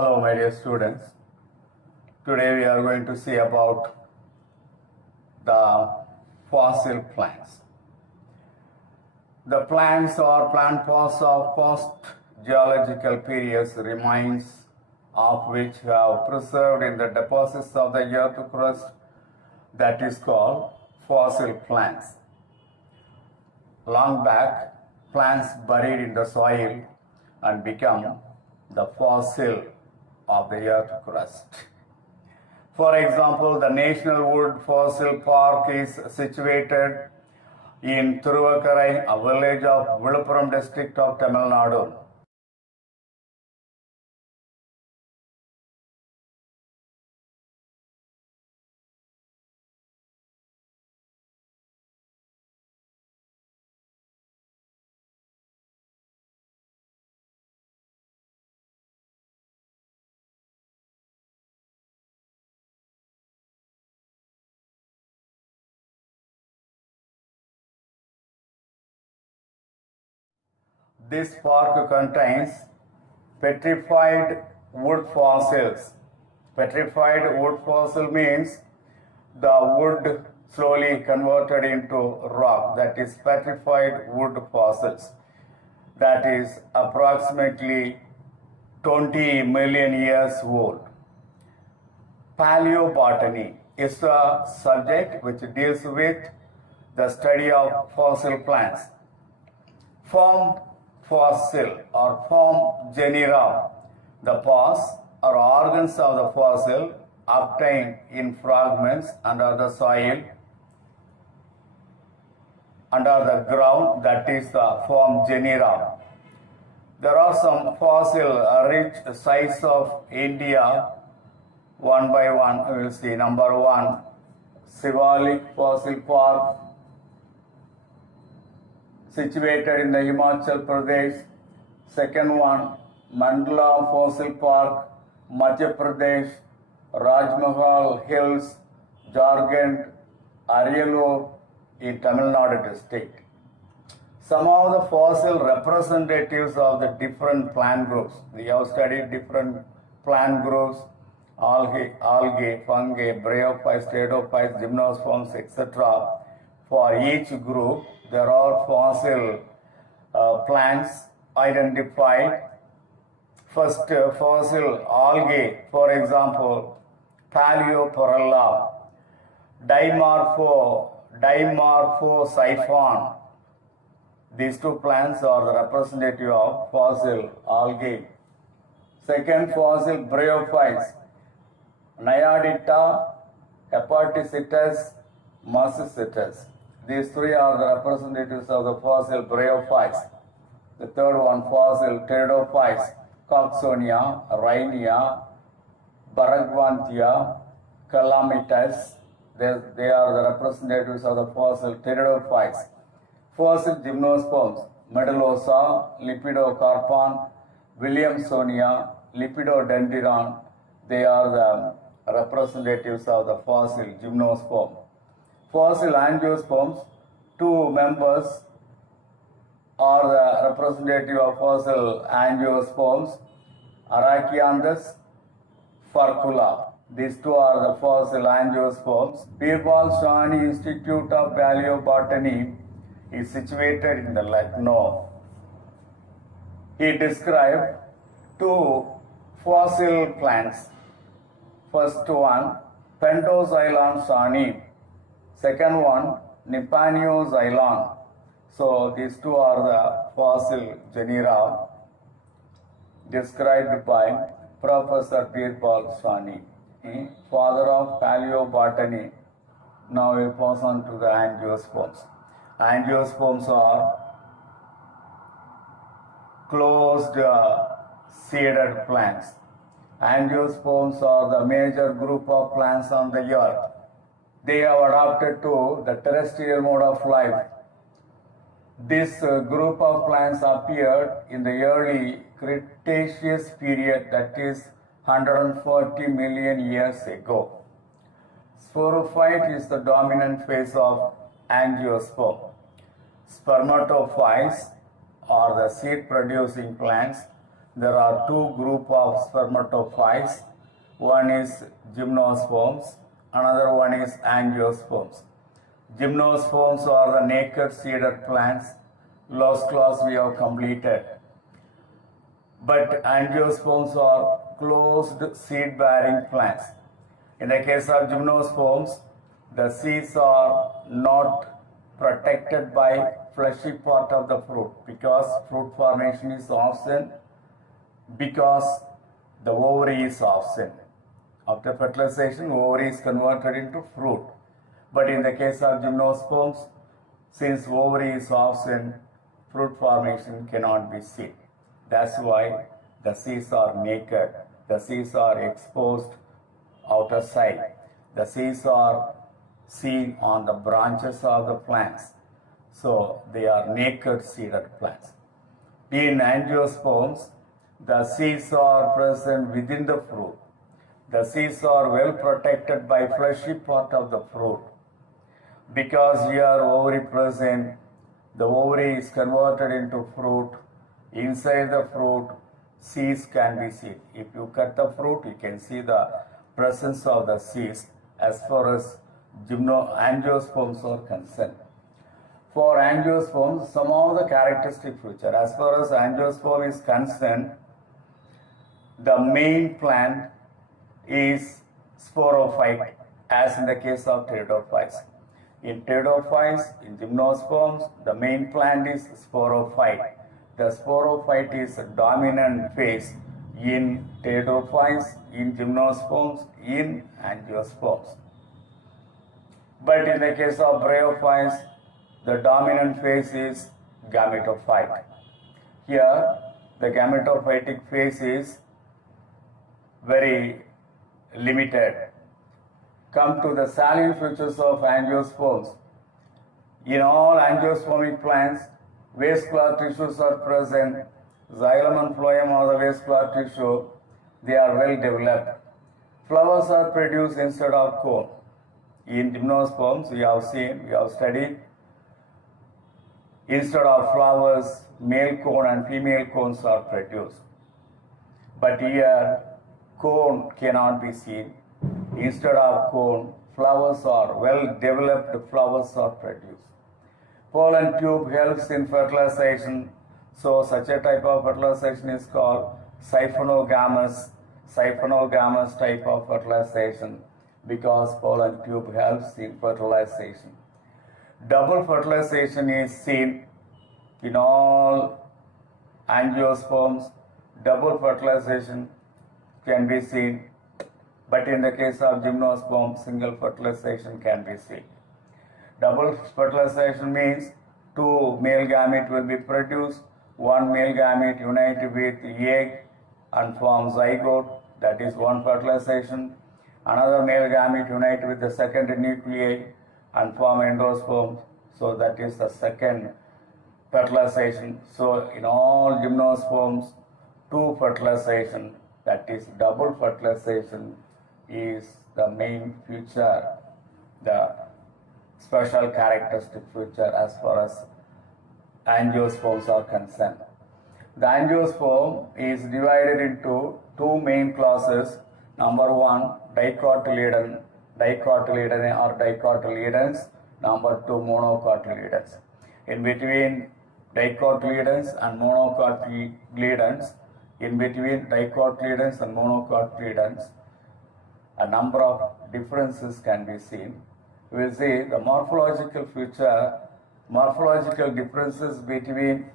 Hello, my dear students. Today we are going to see about the fossil plants. The plants or plant parts of post-geological periods remains of which have preserved in the deposits of the earth crust that is called fossil plants. Long back, plants buried in the soil and become the fossil of the earth crust. For example, the National Wood Fossil Park is situated in Thiruvakkarai, a village of Viluppuram district of Tamil Nadu. This park contains petrified wood fossils. Petrified wood fossil means the wood slowly converted into rock, that is petrified wood fossils. That is approximately 20 million years old. Paleobotany is a subject which deals with the study of fossil plants. Formed fossil or form genera, the parts or organs of the fossil obtained in fragments under the soil, under the ground, that is the form genera. There are some fossil rich sites of India. One by one, we will see. Number one, Sivalik Fossil Park, situated in the Himachal Pradesh. Second one, Mandla Fossil Park, Madhya Pradesh. Rajmahal Hills, Jharkhand. Ariyalur in Tamil Nadu district. Some of the fossil representatives of the different plant groups. We have studied different plant groups, algae, fungi, bryophytes, pteridophytes, gymnosperms, etc. For each group, there are fossil plants identified. First, fossil algae, for example, Paleoporella, Dimorphosiphon. These two plants are the representative of fossil algae. Second, fossil bryophytes, Nyadita, Hepaticetus, Masticetus. These three are the representatives of the fossil bryophytes. The third one, fossil pteridophytes, Coxonia, Rhynia, Baragwantia, Calamitas. They are the representatives of the fossil pteridophytes. Fossil gymnosperms, Medulosa, Lepidocarpon, Williamsonia, Lepidodendron. They are the representatives of the fossil gymnosperm. Fossil angiosperms, two members are the representative of fossil angiosperms, Archaeanthus, Furcula. These two are the fossil angiosperms. Birbal Sahni Institute of Paleobotany is situated in the Lucknow. He described two fossil plants. First one, Pentoxylon Sahni. Second one, Nippanioxylon. So these two are the fossil genera described by Professor Birbal Sahni, father of paleobotany. Now we'll pass on to the angiosperms. Angiosperms are closed seeded plants. Angiosperms are the major group of plants on the earth. They have adapted to the terrestrial mode of life. This group of plants appeared in the early Cretaceous period, that is 140 million years ago. Sporophyte is the dominant phase of angiosperm. Spermatophytes are the seed producing plants. there are two group of spermatophytes. One is gymnosperms, another one is angiosperms. Gymnosperms are the naked seeded plants. Last class we have completed. But angiosperms are closed seed-bearing plants. In the case of gymnosperms, the seeds are not protected by fleshy part of the fruit because fruit formation is absent because the ovary is absent. After fertilization, ovary is converted into fruit. But in the case of gymnosperms, since ovary is absent, fruit formation cannot be seen. That's why the seeds are naked. The seeds are exposed outer side. The seeds are seen on the branches of the plants. So they are naked seeded plants. In angiosperms, the seeds are present within the fruit. The seeds are well protected by fleshy part of the fruit. Because here ovary present, the ovary is converted into fruit. Inside the fruit, seeds can be seen. If you cut the fruit, you can see the presence of the seeds as far as angiosperms are concerned. For angiosperms, some of the characteristic feature. As far as angiosperm is concerned, the main plant is sporophyte, as in the case of pteridophytes. In pteridophytes, in gymnosperms, the main plant is sporophyte. The sporophyte is a dominant phase in pteridophytes, in gymnosperms, in angiosperms. But in the case of bryophytes, the dominant phase is gametophyte. Here, the gametophytic phase is very limited. Come to the salient features of angiosperms. In all angiospermic plants, vascular tissues are present. Xylem and phloem are the vascular tissue. They are well developed. Flowers are produced instead of cone. In gymnosperms, we have studied, instead of flowers, male cone and female cones are produced. But here, cone cannot be seen. Instead of cone, flowers are well developed flowers are produced. Pollen tube helps in fertilization. So such a type of fertilization is called siphonogamous type of fertilization because pollen tube helps in fertilization. Double fertilization is seen in all angiosperms. Double fertilization can be seen, but in the case of gymnosperm, single fertilization can be seen. Double fertilization means two male gametes will be produced. One male gamete unite with egg and form zygote, that is one fertilization. Another male gamete unite with the second nuclei and form endosperm, so that is the second fertilization. So in all gymnosperms, two fertilization, that is double fertilization, is the main feature, the special characteristic feature as far as angiosperms are concerned. The angiosperm is divided into two main classes. Number one, dicotyledon or dicotyledons. Number two, monocotyledons. In between dicotyledons and monocotyledons, a number of differences can be seen. We will see the morphological differences between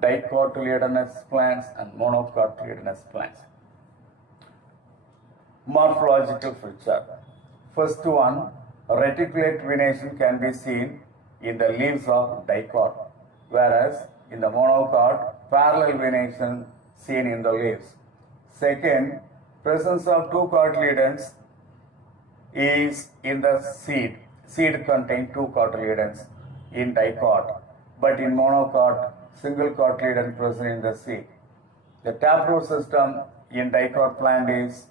dicotyledonous plants and monocotyledonous plants. Morphological feature. First one, reticulate venation can be seen in the leaves of dicot, whereas in the monocot, parallel venation seen in the leaves. Second, presence of two cotyledons is in the seed. Seed contain two cotyledons in dicot, but in monocot, single cotyledon present in the seed. The taproot system in dicot plant is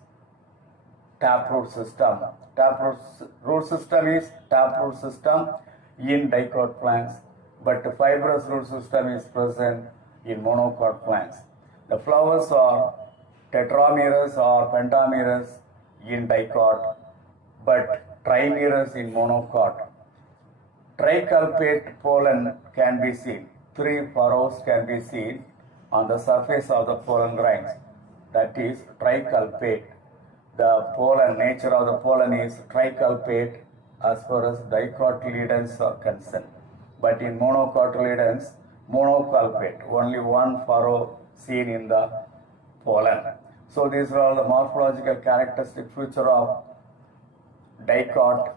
taproot system. Root system is taproot system in dicot plants, but the fibrous root system is present in monocot plants. The flowers are tetramerous or pentamerous in dicot, but trimerous in monocot. Triculpate pollen can be seen. 3 furrows can be seen on the surface of the pollen grains. That is triculpate. The pollen, nature of the pollen is triculpate as far as dicotyledons are concerned. But in monocotyledons, monoculpate, only one furrow seen in the pollen. So these are all the morphological characteristic feature of dicot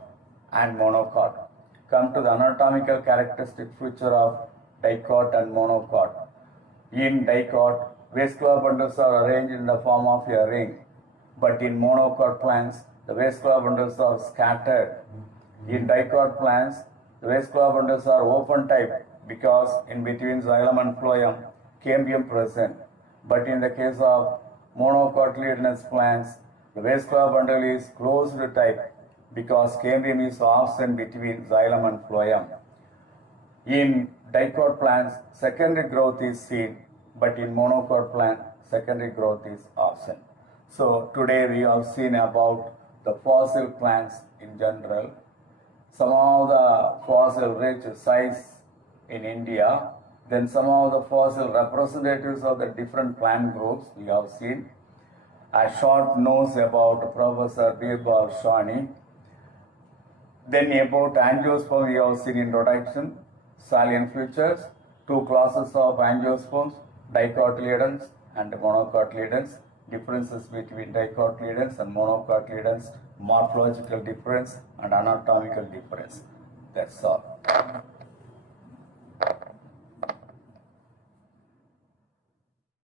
and monocot. Come to the anatomical characteristic feature of dicot and monocot. In dicot, vascular bundles are arranged in the form of a ring, but in monocot plants, the vascular bundles are scattered. In dicot plants, the vascular bundles are open type because in between xylem and phloem, cambium present. But in the case of monocotyledonous plants, the vascular bundle is closed type because cambium is absent between xylem and phloem. In dicot plants, secondary growth is seen, but in monocot plant, secondary growth is absent. So today we have seen about the fossil plants in general, some of the fossil rich sites in India, then some of the fossil representatives of the different plant groups we have seen, a short notes about Professor Birbal Shani. Then about angiosperm we have seen introduction, salient features, 2 classes of angiosperms, dicotyledons and monocotyledons, differences between dicotyledons and monocotyledons, morphological difference and anatomical difference. That's all.